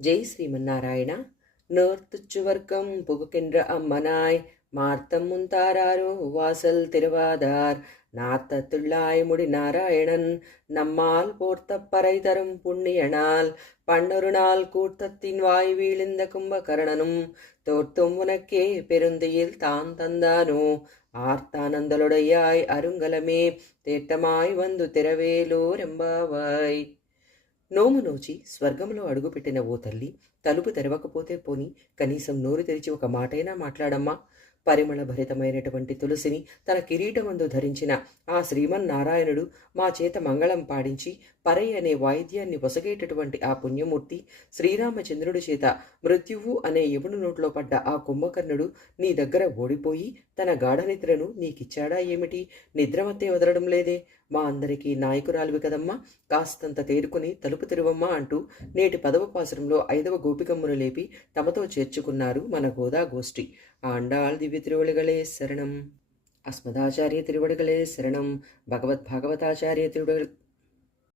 ஜெய் ஸ்ரீமன்னாராயணா. நேர்த்துச்சுவர்க்கம் புகுகின்ற அம்மனாய் மார்த்தம் முந்தாராரோ வாசல் திருவாதார் நார்த்தத்துள்ளாய் முடி நாராயணன் நம்மால் போர்த்த பறை தரும் புண்ணியனால் பன்னொரு நாள் கூட்டத்தின் வாய் வீழ்ந்த கும்பகர்ணனும் தோர்த்தும் உனக்கே பெருந்தையில் தான் தந்தானோ ஆர்த்தானந்தலுடையாய் அருங்கலமே తేటమాయ్ వందు తెరవేలోరెంబావాయ్. నోము నోచి స్వర్గంలో అడుగుపెట్టిన ఓ తల్లి తలుపు తెరవకపోతే పోని కనీసం నోరు తెరిచి ఒక మాటైనా మాట్లాడమ్మా. పరిమళ భరితమైనటువంటి తులసిని తన కిరీటమందు ధరించిన ఆ శ్రీమన్నారాయణుడు మా చేత మంగళం పాడించి పరై అనే వాయిద్యాన్ని పొసగేటటువంటి ఆ పుణ్యమూర్తి శ్రీరామచంద్రుడి చేత మృత్యువు అనే యముడు నోట్లో పడ్డ ఆ కుంభకర్ణుడు నీ దగ్గర ఓడిపోయి తన గాఢనిద్రను నీకిచ్చాడా ఏమిటి? నిద్రమత్తే వదలడం లేదే. మా అందరికీ నాయకురాలివి కదమ్మా, కాస్తంత తేరుకుని తలుపు తెరువమ్మా అంటూ నేటి 10వ పాసురంలో 5వ గోపికమ్మును లేపి తమతో చేర్చుకున్నారు మన గోదా గోష్ఠి. ఆండాళ్ దివ్య తిరువడిగళే శరణం. అస్మదాచార్య తిరువడిగళే శరణం. భగవద్భాగవతాచార్య తిరువడి